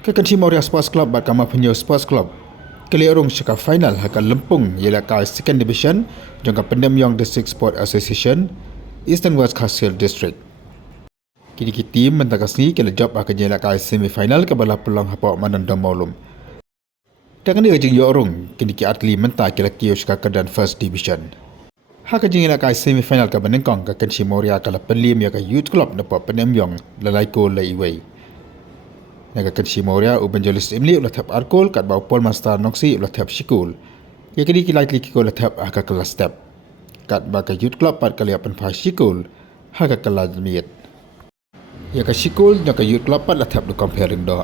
Kynshi Mawria Sports Club bat Mawphanñiew Sports Club kali urung syaka final akan lempung ialah kai second division jangka Pdsa District Sport Association Eastern West Khasil District. Kini tim mentakasni kala job akan ialah kai semifinal ke bala peluang hapa manandam maulum. Dengan dia jeng urung kini ki atli mentah kala kiyo syaka kedan first division. Haka jeng ialah kai semifinal ke benengkong ke Kynshi Mawria kala pelim ya ke youth club napa Pdsa lalaiko laiwei. Naga Kynshi Mawria uban jolis imli ulah thap arkol kat bau pol master noksi ulah thap shikul. Ya kini kilai kiko ulah thap haka kelas step. Kat baka youth club pat kali apan phai shikul haka kelas miet. Ya ka shikul nyaka youth club pat lah thap du comparing do.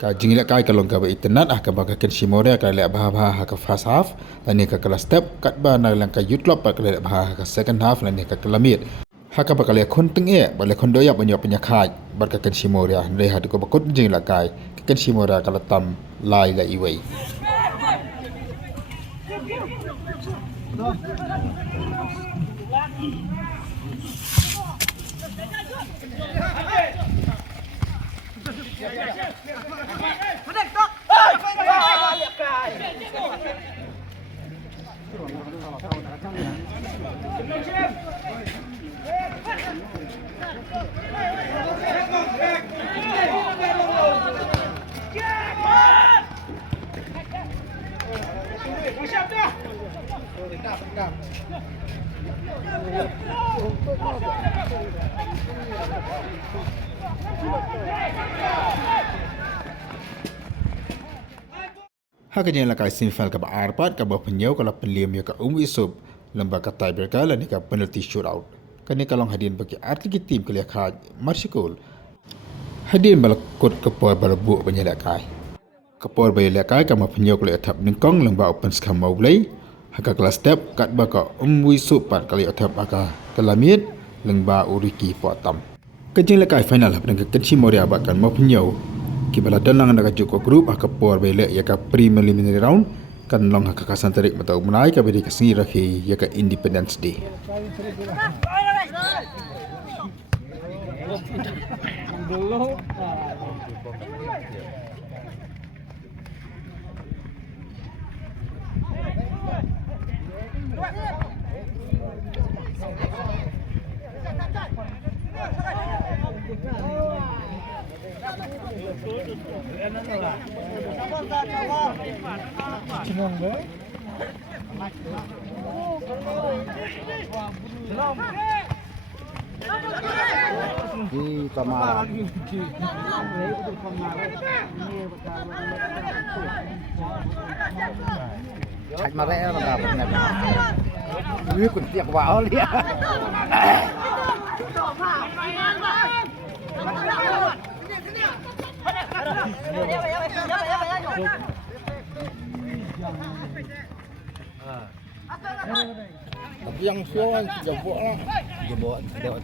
Ka jingila kai kalong ka ba internet haka baka Kynshi Mawria kali bah haka first half dan ni ka kelas step kat ba na lang ka youth club pat kali bah haka second half dan ni ka kelas miet. Haka bakal kon teng balik kon doyak banyak penyakai barka Kynshi Mawria ndai hadu ko bakut jing lakai Kynshi Mawria kala tam lai la iwei. Haka jeng lakai semifinal ka arpat ka Mawphanñiew kala penliam ya ka isub lembaga tiebreaker dan ka penalty shootout. Kani kalong hadirin bagi atlet tim kali khaj marsikul. Hadirin balakut kepor balabu penyelakai. Kepor bayalakai ka Mawphanñiew kali athap ningkong lembaga open skam mawlei. Haka kelas step kat baka isub pat kali athap aka kelamit lembaga uriki potam. Kajeng lakai final dengan Kynshi Mawria bakan Mawphanñiew. Kibala dalang nak joko grup haka por bele ya ka preliminary round kan long haka kasan tarik matau menai ka beri kasni rakhi ya ka Independence Day. Di kamar. Cạch mà rẽ là bên này. Như quần tiệc vào liền. Tapi yang sialan jebok lah. Jebok, jebok.